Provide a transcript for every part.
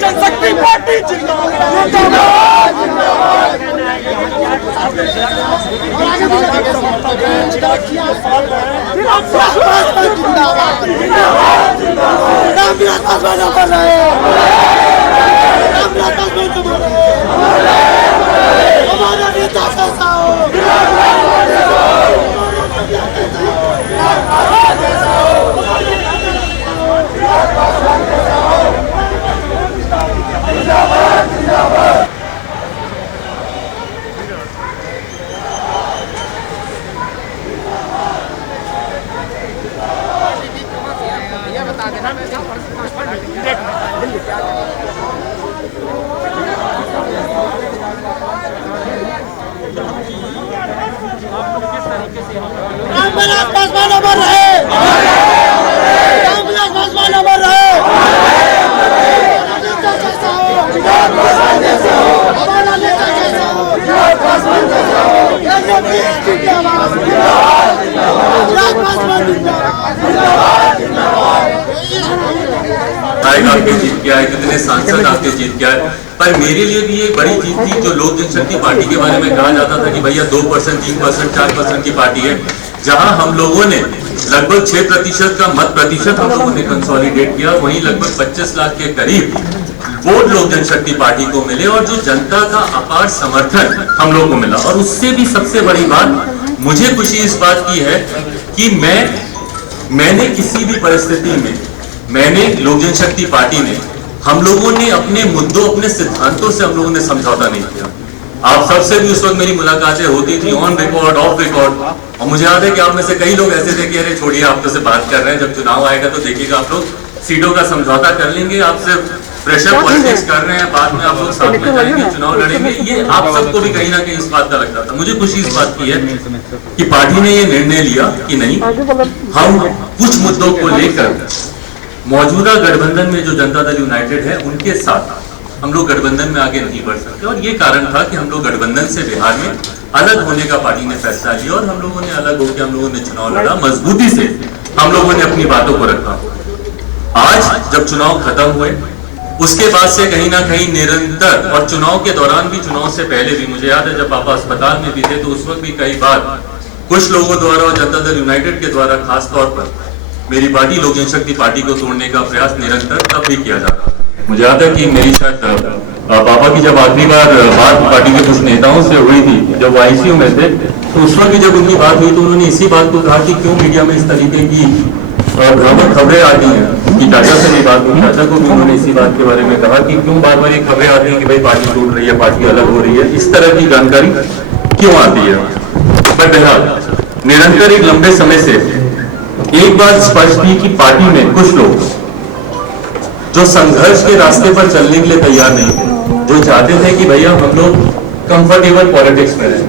जनशक्ति party जिंदाबाद। हमारा नेता कैसा हो, आपके जीत गया है, कितने सांसद आपके जीत गया है, पर मेरे लिए भी एक बड़ी जीत थी। जो लोक जनशक्ति पार्टी के बारे में कहा जाता था कि भैया 2%, 3%, 4% की पार्टी है, जहां हम लोगों ने लगभग 6% का मत प्रतिशत हम लोगों ने कंसोलिडेट किया, वहीं लगभग 25 लाख के करीब वोट लोक जनशक्ति पार्टी को मिले और जो जनता का अपार समर्थन हम लोग को मिला। और उससे भी सबसे बड़ी बात मुझे खुशी इस बात की है कि मैंने किसी भी परिस्थिति में मैंने लोक जनशक्ति पार्टी ने हम लोगों ने अपने मुद्दों, अपने सिद्धांतों से हम लोगों ने समझौता नहीं किया। आप सबसे भी उस वक्त मेरी मुलाकातें होती थी ऑन रिकॉर्ड, ऑफ रिकॉर्ड, और मुझे याद है कि आप में से कई लोग ऐसे थे कि अरे छोड़िए, आप तो से बात कर रहे हैं, जब चुनाव आएगा तो देखिएगा आप लोग सीटों का समझौता कर लेंगे, आपसे प्रेशर पॉलिटिक्स कर रहे हैं, बाद में आप लोग साथ में जाएंगे, चुनाव लड़ेंगे। ये आप सबको भी कहीं ना कहीं इस बात का लगता था। मुझे खुशी इस बात की है कि पार्टी ने ये निर्णय लिया कि नहीं, हम कुछ मुद्दों को लेकर मौजूदा गठबंधन में जो जनता दल यूनाइटेड है उनके साथ हम लोग गठबंधन में आगे नहीं बढ़ सकते। और ये कारण था कि हम लोग गठबंधन से बिहार में अलग होने का पार्टी ने फैसला लिया और हम लोगों ने अलग होकर हम लोगों ने चुनाव लड़ा, मजबूती से हम लोगों ने अपनी बातों को रखा। आज जब चुनाव खत्म हुए उसके बाद से कहीं ना कहीं निरंतर, और चुनाव के दौरान भी, चुनाव से पहले भी, मुझे याद है जब पापा अस्पताल में भी थे तो उस वक्त भी कई बार कुछ लोगों द्वारा और जनता दल यूनाइटेड के द्वारा खास तौर पर मेरी पार्टी लोक जनशक्ति पार्टी को तोड़ने का प्रयास निरंतर तब भी किया जाता। मुझे याद है कि मेरी शायद पापा की जब आखिरी बार बात पार्टी के कुछ नेताओं से हुई थी, जब वो आईसीयू में थे, तो उस वक्त भी जब उनकी बात हुई तो उन्होंने इसी बात को कहा कि क्यों मीडिया में इस तरीके की भ्रामक खबरें आती हैं। कि चाचा से भी बात हुई, चाचा को भी उन्होंने इसी बात के बारे में कहा कि क्यों बार बार ये खबरें आती हैं कि भाई पार्टी टूट रही है, पार्टी अलग हो रही है, इस तरह की जानकारी क्यों आती है। पर बहरहाल निरंतर एक लंबे समय से एक बात स्पष्ट थी कि पार्टी में कुछ लोग जो संघर्ष के रास्ते पर चलने के लिए तैयार नहीं थे, जो चाहते थे कि भैया हम लोग कंफर्टेबल पॉलिटिक्स में रहें,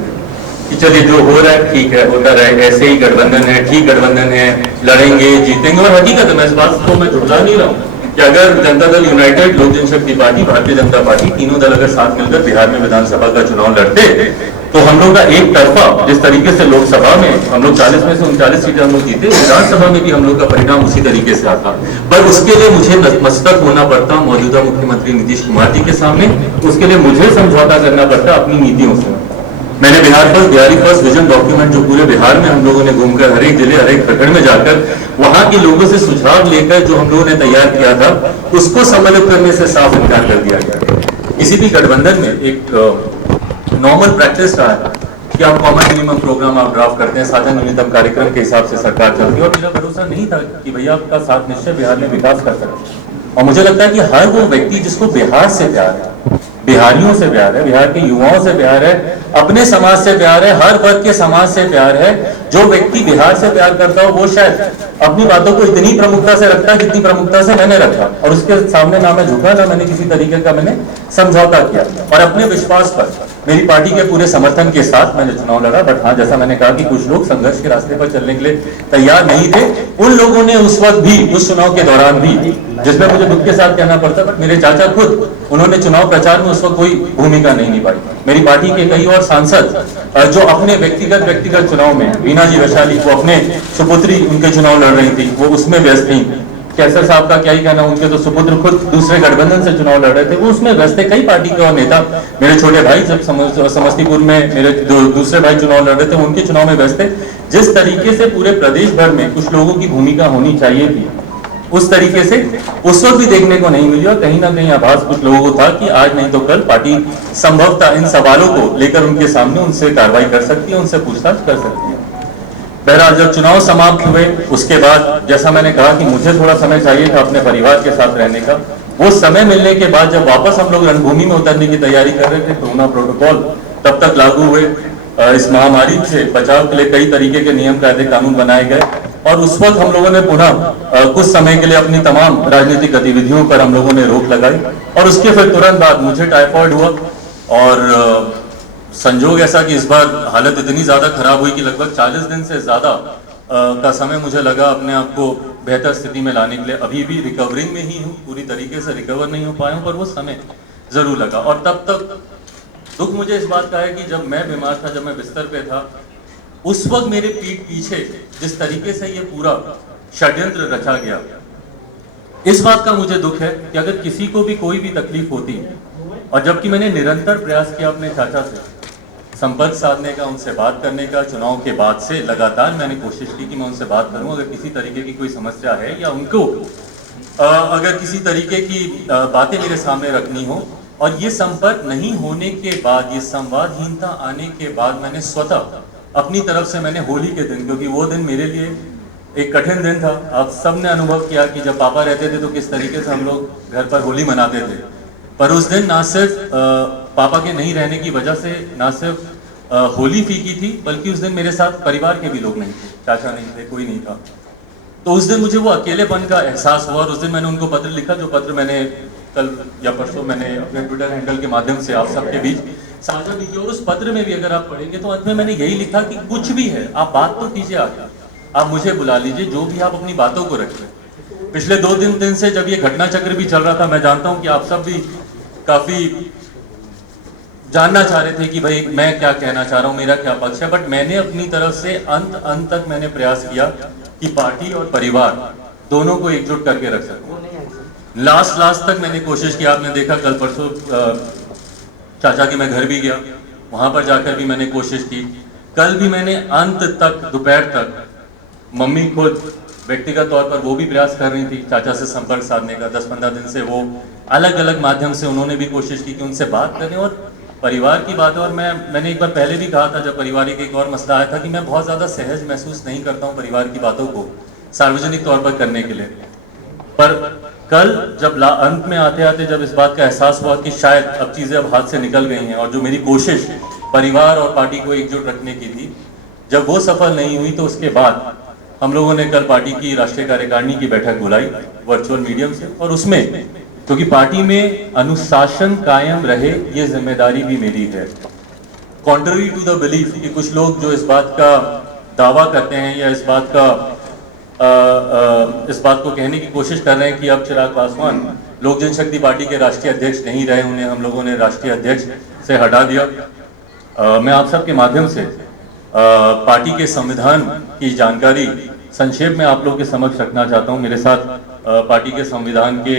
कि चलिए जो हो रहा है ठीक है, होता रहे, ऐसे ही गठबंधन है, ठीक गठबंधन है, लड़ेंगे जीतेंगे। और हकीकत है, मैं इस बात को मैं झुठला नहीं रहा हूँ कि अगर जनता दल यूनाइटेड, लोक जनशक्ति पार्टी, भारतीय जनता पार्टी, तीनों दल अगर साथ मिलकर बिहार में विधानसभा का चुनाव लड़ते तो हम लोग का एक तरफा, जिस तरीके से लोकसभा में हम लोग 40 में से 39 सीटें हम लोग जीते, विधानसभा में भी हम लोग का परिणाम उसी तरीके से आता। पर उसके लिए मुझे नतमस्तक होना पड़ता मौजूदा मुख्यमंत्री नीतीश कुमार जी के सामने, उसके लिए मुझे समझौता करना पड़ता अपनी नीतियों से। मैंने Bihar first, Bihari first vision document जो पूरे बिहार में हम लोगों ने घूमकर हर एक जिले, हर एक प्रखंड में जाकर वहां के लोगों से सुझाव लेकर जो हम लोगों ने तैयार किया था, उसको सम्मिलित करने से साफ इनकार कर दिया गया। किसी भी गठबंधन में एक नॉर्मल प्रैक्टिस रहा है कि आप कॉमन मिनिमम प्रोग्राम आप ड्राफ्ट करते हैं, साझा न्यूनतम कार्यक्रम के हिसाब से सरकार चलती है। और मेरा भरोसा नहीं था कि भैया आपका साथ निश्चय बिहार में विकास कर सकते। और मुझे लगता है कि हर वो व्यक्ति जिसको बिहार से प्यार है, बिहारियों से प्यार है, बिहार के युवाओं से प्यार है, अपने समाज से प्यार है, हर वर्ग के समाज से प्यार है, जो व्यक्ति बिहार से प्यार करता हो वो शायद अपनी बातों को इतनी प्रमुखता से रखता है जितनी प्रमुखता से मैंने रखा। और उसके सामने ना मैं झुका, ना मैंने किसी तरीके का मैंने समझौता किया, और अपने विश्वास पर मेरी पार्टी के पूरे समर्थन के साथ मैंने चुनाव लड़ा। बट हाँ, जैसा मैंने कहा कि कुछ लोग संघर्ष के रास्ते पर चलने के लिए तैयार नहीं थे, उन लोगों ने उस वक्त भी, उस चुनाव के दौरान भी जिसमें मुझे दुख के साथ कहना पड़ता, बट मेरे चाचा खुद उन्होंने चुनाव प्रचार में उस वक्त कोई भूमिका नहीं निभाई। मेरी पार्टी के कई और सांसद जो अपने व्यक्तिगत चुनाव में, वीना जी वैशाली, वो अपने सुपुत्री उनके चुनाव लड़ रही थी, वो उसमें व्यस्त थी। कैसर साहब का क्या ही कहना, उनके तो सुपुत्र खुद दूसरे गठबंधन से चुनाव लड़ रहे थे, वो उसमें व्यस्त थे। कई पार्टी के और नेता, मेरे छोटे भाई जब समस्तीपुर में मेरे दूसरे भाई चुनाव लड़ रहे थे, उनके चुनाव में व्यस्त थे। जिस तरीके से पूरे प्रदेश भर में कुछ लोगों की भूमिका होनी चाहिए थी, उस तरीके से उस वक्त भी देखने को नहीं मिली। और कहीं ना कहीं आभास कुछ लोगों को था कि आज नहीं तो कल पार्टी संभवतः इन सवालों को लेकर उनके सामने उनसे कार्रवाई कर सकती है, उनसे पूछताछ कर सकती है। बहरहाल जब चुनाव समाप्त हुए उसके बाद, जैसा मैंने कहा कि मुझे थोड़ा समय चाहिए था अपने परिवार के साथ रहने का, वो समय मिलने के बाद जब वापस हम लोग रणभूमि में उतरने की तैयारी कर रहे थे, कोरोना प्रोटोकॉल तब तक लागू हुए, इस महामारी से बचाव के लिए कई तरीके के नियम कायदे कानून बनाए गए, और उस वक्त हम लोगों ने पुनः कुछ समय के लिए अपनी तमाम राजनीतिक गतिविधियों पर हम लोगों ने रोक लगाई। और उसके फिर तुरंत बाद मुझे टाइफाइड हुआ, और संजोग ऐसा कि इस बार हालत इतनी ज्यादा खराब हुई कि लगभग 40 दिन से ज्यादा का समय मुझे लगा अपने आप को बेहतर स्थिति में लाने के लिए। अभी भी रिकवरिंग में ही हूँ, पूरी तरीके से रिकवर नहीं हो पाया हूँ, पर वो समय जरूर लगा। और तब तक दुख मुझे इस बात का है कि जब मैं बीमार था, जब मैं बिस्तर पे था, उस वक्त मेरे पीठ पीछे जिस तरीके से ये पूरा षड्यंत्र रचा गया, इस बात का मुझे दुख है कि अगर किसी को भी कोई भी तकलीफ होती, और जबकि मैंने निरंतर प्रयास किया अपने चाचा से संपर्क साधने का, उनसे बात करने का, चुनाव के बाद से लगातार मैंने कोशिश की कि मैं उनसे बात करूं, अगर किसी तरीके की कोई समस्या है या उनको अगर किसी तरीके की बातें मेरे सामने रखनी हो। और ये संपर्क नहीं होने के बाद, ये संवादहीनता आने के बाद, मैंने स्वतः अपनी तरफ से मैंने होली के दिन, क्योंकि वो दिन मेरे लिए एक कठिन दिन था, आप सब ने अनुभव किया कि जब पापा रहते थे तो किस तरीके से हम लोग घर पर होली मनाते थे, पर उस दिन ना सिर्फ पापा के नहीं रहने की वजह से ना सिर्फ होली फीकी थी, बल्कि उस दिन मेरे साथ परिवार के भी लोग नहीं थे, चाचा नहीं थे, कोई नहीं था। तो उस दिन मुझे वो अकेलेपन का एहसास हुआ, और उस दिन मैंने उनको पत्र लिखा, जो पत्र मैंने कल या परसों मैंने अपने ट्विटर हैंडल के माध्यम से आप सबके बीच साझा भी किया। और उस पत्र में भी अगर आप पढ़ेंगे तो अंत में मैंने यही लिखा कि कुछ भी है आप बात तो कीजिए, आगे आप मुझे बुला लीजिए, जो भी आप अपनी बातों को रखिए। पिछले 2 दिन से जब ये घटना चक्र भी चल रहा था, मैं जानता हूं कि आप सब भी काफी जानना चाह रहे थे कि भाई मैं क्या कहना चाह रहा हूं, मेरा क्या पक्ष है, बट मैंने अपनी तरफ से अंत तक मैंने प्रयास किया कि पार्टी और परिवार दोनों को एकजुट करके रख सकूं। लास्ट तक मैंने कोशिश की। आपने देखा कल परसों चाचा के मैं घर भी गया, वहां पर जाकर भी मैंने कोशिश की। कल भी मैंने अंत तक, दोपहर तक, मम्मी खुद व्यक्तिगत तौर पर वो भी प्रयास कर रही थी चाचा से संपर्क साधने का। 10-15 दिन से वो अलग अलग माध्यम से उन्होंने भी कोशिश की कि उनसे बात करें और परिवार की बात। और मैंने एक बार पहले भी कहा था, जब पारिवारिक एक और मसला आया था, कि मैं बहुत ज़्यादा सहज महसूस नहीं करता हूँ परिवार की बातों को सार्वजनिक तौर पर करने के लिए। पर कल जब अंत में आते आते जब इस बात का एहसास हुआ कि शायद अब चीज़ें अब हाथ से निकल गई हैं, और जो मेरी कोशिश परिवार और पार्टी को एकजुट रखने की थी, जब वो सफल नहीं हुई, तो उसके बाद हम लोगों ने कल पार्टी की राष्ट्रीय कार्यकारिणी की बैठक बुलाई वर्चुअल मीडियम से। और उसमें क्योंकि पार्टी में अनुशासन कायम रहे, ये जिम्मेदारी भी मेरी है। कॉन्ट्ररी टू द बिलीफ कि कुछ लोग जो इस बात का दावा करते हैं या इस बात को कहने की कोशिश कर रहे हैं कि अब चिराग पासवान लोक जनशक्ति पार्टी के राष्ट्रीय अध्यक्ष नहीं रहे, उन्हें हम लोगों ने राष्ट्रीय अध्यक्ष से हटा दिया। मैं आप सबके माध्यम से पार्टी के संविधान की जानकारी संक्षेप में आप लोग के समक्ष रखना चाहता हूं। मेरे साथ पार्टी के संविधान के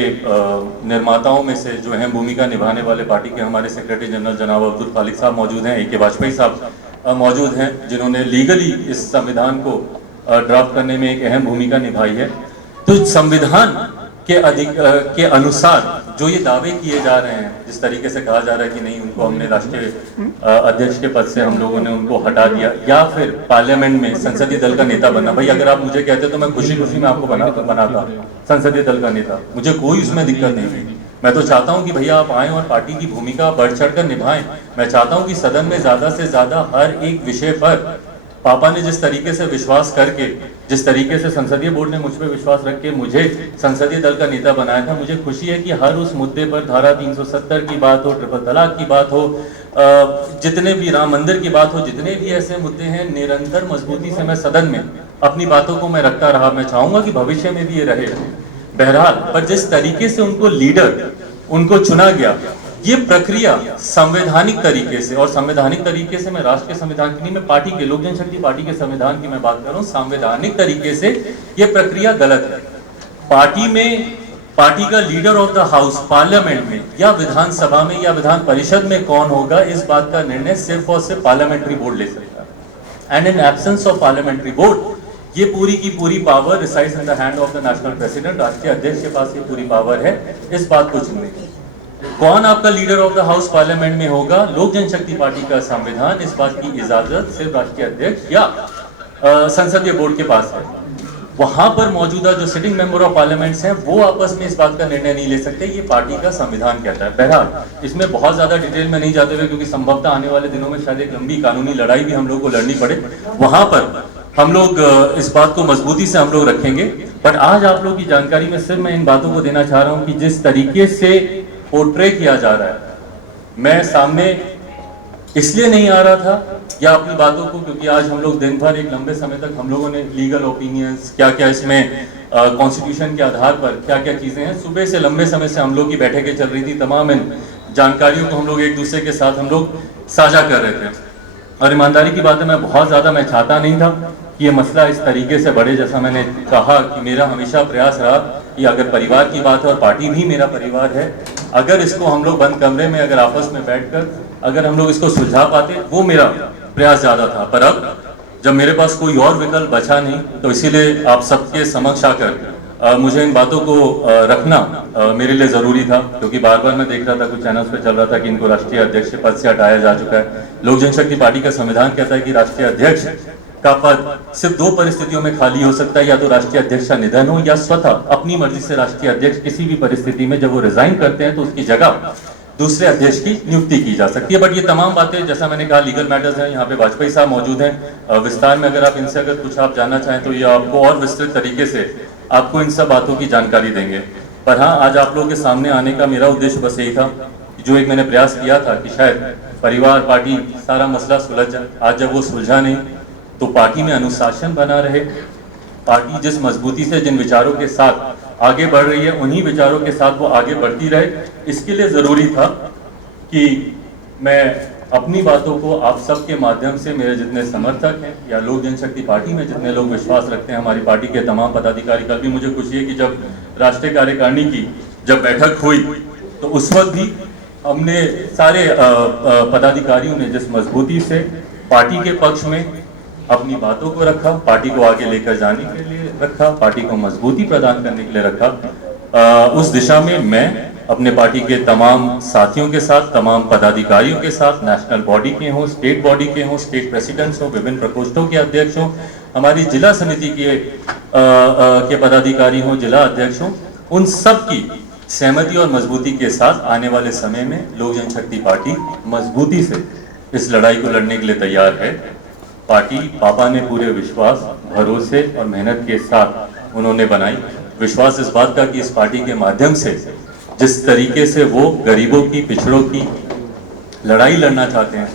निर्माताओं में से जो अहम भूमिका निभाने वाले पार्टी के हमारे सेक्रेटरी जनरल जनाब अब्दुल खालिक साहब मौजूद हैं, ए.के. वाजपेयी साहब मौजूद हैं, जिन्होंने लीगली इस संविधान को ड्राफ्ट करने में एक अहम भूमिका निभाई है। तो संविधान के अनुसार जो ये दावे किए जा रहे हैं, जिस तरीके से कहा जा रहा है कि नहीं, उनको हमने राष्ट्रीय अध्यक्ष के पद से हम लोगों ने उनको हटा दिया, या फिर पार्लियामेंट में संसदीय दल का नेता बनना। भाई अगर आप मुझे कहते तो मैं खुशी खुशी में आपको बनाता संसदीय दल का नेता, मुझे कोई उसमें दिक्कत नहीं थी। मैं तो चाहता हूं कि भैया आप आएं और पार्टी की भूमिका बढ़ चढ़ कर निभाएं। मैं चाहता हूं कि सदन में ज्यादा से ज्यादा हर एक विषय पर पापा ने जिस तरीके से विश्वास करके, जिस तरीके से संसदीय बोर्ड ने मुझ पर विश्वास रख के मुझे संसदीय दल का नेता बनाया था, मुझे खुशी है कि हर उस मुद्दे पर, धारा 370 की बात हो, ट्रिपल तलाक की बात हो, जितने भी राम मंदिर की बात हो, जितने भी ऐसे मुद्दे हैं, निरंतर मजबूती से मैं सदन में अपनी बातों को मैं रखता रहा। मैं चाहूंगा कि भविष्य में भी ये रहे। बहरहाल, पर जिस तरीके से उनको लीडर उनको चुना गया, ये प्रक्रिया संवैधानिक तरीके से, और संवैधानिक तरीके से मैं राष्ट्र के संविधान की नहीं, मैं पार्टी के, लोक जनशक्ति पार्टी के संविधान की मैं बात कर रहा हूँ, संवैधानिक तरीके से ये प्रक्रिया गलत है। पार्टी में पार्टी का leader of the house parliament में या विधानसभा में या विधान परिषद में कौन होगा, इस बात का निर्णय सिर्फ और सिर्फ पार्लियामेंट्री बोर्ड ले सकता है। And in absence of parliamentary board, ये पूरी की पूरी power resides in the hand of the national president. राष्ट्रीय अध्यक्ष के पास ये पूरी पावर है इस बात को चुनने की। कौन आपका leader of the house parliament में होगा, लोक जनशक्ति पार्टी का संविधान इस बात की इजाजत सिर्फ राष्ट्रीय अध्यक्ष या संसदीय बोर्ड के पास है। वहां पर मौजूदा जो सिटिंग मेंबर ऑफ पार्लियामेंट्स हैं वो आपस में इस बात का निर्णय नहीं ले सकते, ये पार्टी का संविधान कहता है। बहरहाल, इसमें बहुत ज्यादा डिटेल में नहीं जाते हुए, क्योंकि संभवतः आने वाले दिनों में शायद एक लंबी कानूनी लड़ाई भी हम लोग को लड़नी पड़े, वहां पर हम लोग इस बात को मजबूती से हम लोग रखेंगे। बट आज आप लोग की जानकारी में सिर्फ मैं इन बातों को देना चाह रहा हूं कि जिस तरीके से पोर्ट्रे किया जा रहा है, मैं सामने इसलिए नहीं आ रहा था या अपनी बातों को, क्योंकि आज हम लोग दिन भर एक लंबे समय तक हम लोगों ने लीगल ओपिनियंस, क्या क्या इसमें कॉन्स्टिट्यूशन के आधार पर क्या क्या चीजें हैं, सुबह से लंबे समय से हम लोग की बैठकें चल रही थी, तमाम इन जानकारियों को हम लोग एक दूसरे के साथ हम लोग साझा कर रहे थे। और ईमानदारी की बात है, मैं बहुत ज्यादा मैं चाहता नहीं था कि ये मसला इस तरीके से बढ़े। जैसा मैंने कहा कि मेरा हमेशा प्रयास रहा कि अगर परिवार की बात है, और पार्टी भी मेरा परिवार है, अगर इसको हम लोग बंद कमरे में अगर आपस में बैठकर अगर हम लोग इसको सुलझा पाते, वो मेरा प्रयास ज्यादा था। पर अब जब मेरे पास कोई और विकल्प बचा नहीं, तो इसीलिए आप सबके समक्ष आकर मुझे इन बातों को रखना मेरे लिए जरूरी था, क्योंकि बार बार मैं देख रहा था कुछ चैनल्स पे चल रहा था कि इनको राष्ट्रीय अध्यक्ष पद से हटाया जा चुका है। लोक जनशक्ति पार्टी का संविधान कहता है कि राष्ट्रीय अध्यक्ष का पद सिर्फ दो परिस्थितियों में खाली हो सकता है, या तो राष्ट्रीय अध्यक्ष का निधन हो, या स्वतः अपनी मर्जी से राष्ट्रीय अध्यक्ष किसी भी परिस्थिति में जब वो रिजाइन करते हैं तो उसकी जगह दूसरे अध्यक्ष की नियुक्ति की जा सकती है। बट ये तमाम बातें, जैसा मैंने कहा, लीगल मैटर्स हैं। यहाँ पे वाजपेयी साहब मौजूद हैं, विस्तार में अगर आप इनसे अगर कुछ आप जानना चाहें तो ये आपको और विस्तृत तरीके से आपको इन सब बातों की जानकारी देंगे। पर हाँ, आज आप लोगों के सामने आने का मेरा उद्देश्य बस यही था, जो एक मैंने प्रयास किया था कि शायद परिवार, पार्टी, सारा मसला सुलझ जाए। आज जब वो सुलझा नहीं, तो पार्टी में अनुशासन बना रहे, पार्टी जिस मजबूती से जिन विचारों के साथ आगे बढ़ रही है, उन्हीं विचारों के साथ वो आगे बढ़ती रहे। इसके लिए जरूरी था कि मैं अपनी बातों को आप सबके माध्यम से, मेरे जितने समर्थक हैं या लोक जनशक्ति पार्टी में जितने लोग विश्वास रखते हैं, हमारी पार्टी के तमाम पदाधिकारी, कल भी मुझे खुशी है कि जब राष्ट्रीय कार्यकारिणी की जब बैठक हुई तो उस वक्त भी हमने सारे पदाधिकारियों ने जिस मजबूती से पार्टी के पक्ष में अपनी बातों को रखा, पार्टी को आगे लेकर जाने के लिए रखा, पार्टी को मजबूती प्रदान करने के लिए रखा, उस दिशा में मैं अपने पार्टी के तमाम साथियों के साथ, तमाम पदाधिकारियों के साथ, नेशनल बॉडी के हों, स्टेट बॉडी के हों, स्टेट प्रेसिडेंट्स हों, विभिन्न प्रकोष्ठों के अध्यक्ष हों, हमारी जिला समिति के पदाधिकारी हों, जिला अध्यक्ष हों, उन सब की सहमति और मजबूती के साथ आने वाले समय में लोक जनशक्ति पार्टी मजबूती से इस लड़ाई को लड़ने के लिए तैयार है। पार्टी पापा ने पूरे विश्वास, भरोसे और मेहनत के साथ उन्होंने बनाई। विश्वास इस बात का कि इस पार्टी के माध्यम से जिस तरीके से वो गरीबों की, पिछड़ों की लड़ाई लड़ना चाहते हैं,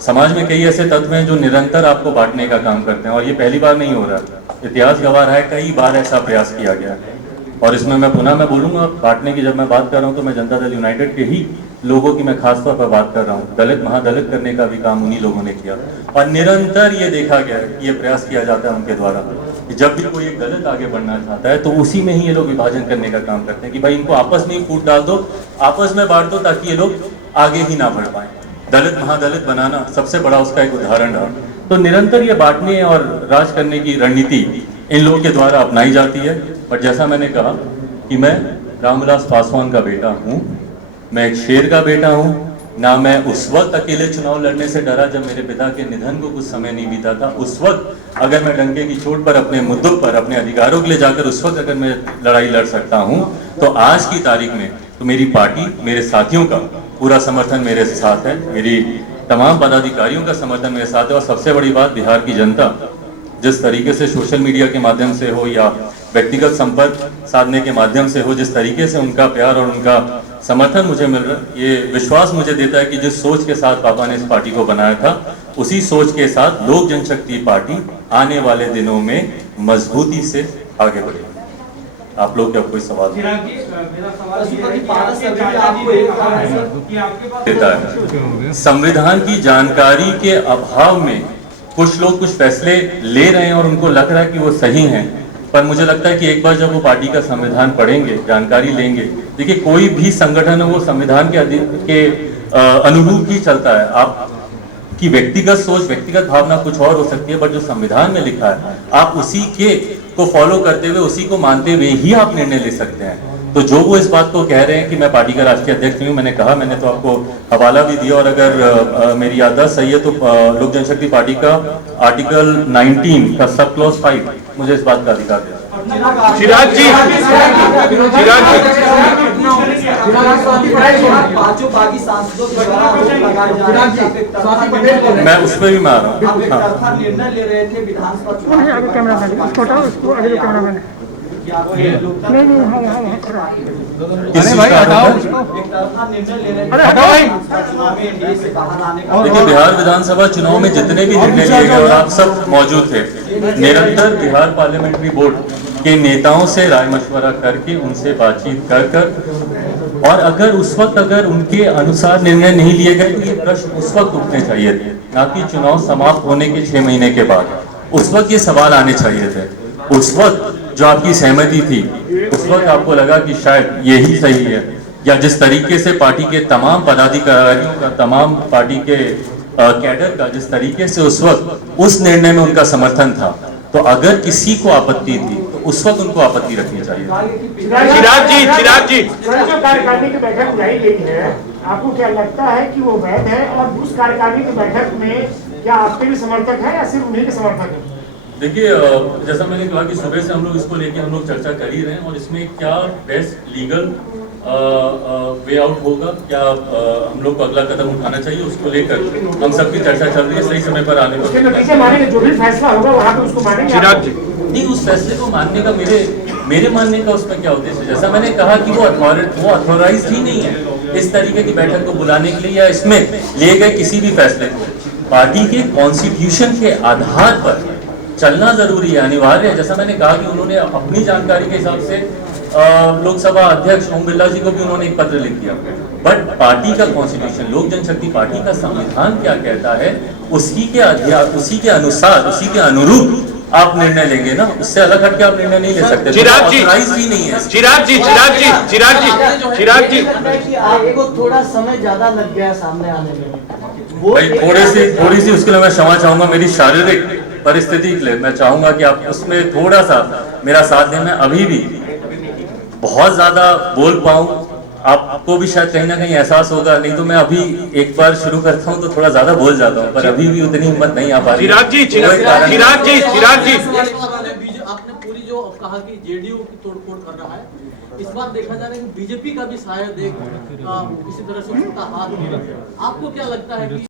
समाज में कई ऐसे तत्व हैं जो निरंतर आपको बांटने का काम करते हैं, और ये पहली बार नहीं हो रहा, इतिहास गवाह रहा है, कई बार ऐसा प्रयास किया गया है। और इसमें मैं बोलूंगा, बांटने की जब मैं बात कर रहा हूँ तो मैं जनता दल यूनाइटेड के ही लोगों की मैं खासतौर पर बात कर रहा हूँ। दलित महादलित करने का भी काम उन्हीं लोगों ने किया, और निरंतर ये देखा गया है, ये प्रयास किया जाता है उनके द्वारा कि जब भी कोई एक दलित आगे बढ़ना चाहता है तो उसी में ही ये लोग विभाजन करने का काम करते हैं कि भाई इनको आपस में ही फूट डाल दो, आपस में बांट दो, ताकि ये लोग आगे ही ना बढ़ पाए। दलित महादलित बनाना सबसे बड़ा उसका एक उदाहरण रहा। तो निरंतर ये बांटने और राज करने की रणनीति इन लोगों के द्वारा अपनाई जाती है। पर जैसा मैंने कहा कि मैं रामविलास पासवान का बेटा हूँ, मैं एक शेर का बेटा हूँ ना। मैं उस वक्त अकेले चुनाव लड़ने से डरा जब मेरे पिता के निधन को कुछ समय नहीं बीता था। उस वक्त अगर मैं डंके की चोट पर अपने मुद्दों पर, अपने अधिकारों के लिए जाकर उस वक्त अगर मैं लड़ाई लड़ सकता हूँ, तो आज की तारीख में तो मेरी पार्टी, मेरे साथियों का पूरा समर्थन मेरे साथ है, मेरी तमाम पदाधिकारियों का समर्थन मेरे साथ है। और सबसे बड़ी बात, बिहार की जनता जिस तरीके से सोशल मीडिया के माध्यम से हो या व्यक्तिगत संपर्क साधने के माध्यम से हो, जिस तरीके से उनका प्यार और उनका समर्थन मुझे मिल रहा है, ये विश्वास मुझे देता है कि जिस सोच के साथ पापा ने इस पार्टी को बनाया था, उसी सोच के साथ लोक जनशक्ति पार्टी आने वाले दिनों में मजबूती से आगे बढ़ेगी। आप लोग क्या कोई सवाल चिराग जी, मेरा सवाल ये है कि आपके चाचा जी ने कहा है कि आपके पास देता है? संविधान की जानकारी के अभाव में कुछ लोग कुछ फैसले ले रहे हैं और उनको लग रहा है कि वो सही हैं, पर मुझे लगता है कि एक बार जब वो पार्टी का संविधान पढ़ेंगे, जानकारी लेंगे, देखिए कोई भी संगठन है वो संविधान के अनुरूप ही चलता है। आप की व्यक्तिगत सोच, व्यक्तिगत भावना कुछ और हो सकती है, बट जो संविधान में लिखा है आप उसी के को फॉलो करते हुए, उसी को मानते हुए ही आप निर्णय ले सकते हैं। तो जो वो इस बात को कह रहे हैं कि मैं पार्टी का राष्ट्रीय अध्यक्ष नहीं हूं, मैंने कहा, मैंने तो आपको हवाला भी दिया, और अगर मेरी याददाश्त सही है तो लोक जनशक्ति पार्टी का आर्टिकल 19 का सब क्लॉज 5 मुझे इस बात का अधिकार देता है। चिराग जी, पांचों बागी सांसदों के द्वारा आरोप लगाए जा रहे हैं। मैं उस पर भी मार रहा हूँ। आप एक तरफा निर्णय ले रहे थे विधानसभा चुनाव किसी का देखिए, बिहार विधानसभा चुनाव में जितने भी निर्णय लिए गए और आप सब मौजूद थे, निरंतर बिहार पार्लियामेंट्री बोर्ड के नेताओं से राय मशवरा करके, उनसे बातचीत कर और अगर उस वक्त अगर उनके अनुसार निर्णय नहीं लिए गए तो ये प्रश्न उस वक्त उठने चाहिए थे, ना कि चुनाव समाप्त होने के 6 महीने के बाद। उस वक्त ये सवाल आने चाहिए थे। उस वक्त जो आपकी सहमति थी, उस वक्त आपको लगा कि शायद यही सही है, या जिस तरीके से पार्टी के तमाम पदाधिकारियों का, तमाम पार्टी के कैडर का जिस तरीके से उस वक्त उस निर्णय में उनका समर्थन था, तो अगर किसी को आपत्ति थी तो उस वक्त उनको आपत्ति रखनी चाहिए। चिराग जी, जो कार्यकारिणी की बैठक बुलाई गई है, आपको क्या लगता है कि वो वैध है? और उस कार्यकारिणी की बैठक में क्या आपके भी समर्थक है या सिर्फ उन्हीं के समर्थक है? देखिए, जैसा मैंने कहा कि सुबह से हम लोग इसको लेके हम लोग चर्चा कर ही रहे हैं, और इसमें क्या बेस्ट लीगल वे आउट होगा, क्या हम लोग को अगला कदम उठाना चाहिए, उसको लेकर हम सबकी चर्चा चल रही है। सही समय पर आने उसके नतीजे मानेंगे, जो भी फैसला होगा वहाँ पे उसको मानेंगे। चिराग जी, नहीं, उस फैसले को मानने का मेरे मानने का उसमें क्या उद्देश्य है? जैसा मैंने कहा कि वो अथॉराइज ही नहीं है इस तरीके की बैठक को बुलाने के लिए, या इसमें लिए गए किसी भी फैसले को पार्टी के कॉन्स्टिट्यूशन के आधार पर चलना जरूरी है, अनिवार्य है। जैसा मैंने कहा कि उन्होंने अपनी जानकारी के हिसाब से लोकसभा अध्यक्ष ओम बिरला जी को भी उन्होंने एक पत्र लिख दिया, बट पार्टी का कॉन्स्टिट्यूशन, लोक जनशक्ति पार्टी का संविधान क्या कहता है, उसी के अनुसार, उसी के अनुरूप आप निर्णय लेंगे ना, उससे अलग हटके आप निर्णय नहीं ले सकते। चिराग जी, ही नहीं है। चिराग जी, आपको थोड़ा समय ज्यादा लग गया सामने आने में, भाई थोड़ी सी उसके लिए मैं क्षमा चाहूंगा। मेरी शारीरिक परिस्थिति के लिए मैं चाहूंगा कि आप उसमें थोड़ा सा मेरा साथ दें। मैं अभी भी बहुत ज्यादा बोल पाऊं, आपको भी शायद कहीं ना कहीं एहसास होगा, नहीं तो मैं अभी एक बार शुरू करता हूं तो थोड़ा ज्यादा बोल जाता हूं, पर अभी भी उतनी हिम्मत नहीं आ पा रही। चिराग जी, आपने पूरी जो कहा कि जेडीयू की तोड़फोड़ कर रहा है, इस बार देखा जा रहा है कि बीजेपी का भी शायद एक किसी तरह से उसका हाथ है। आपको क्या लगता है कि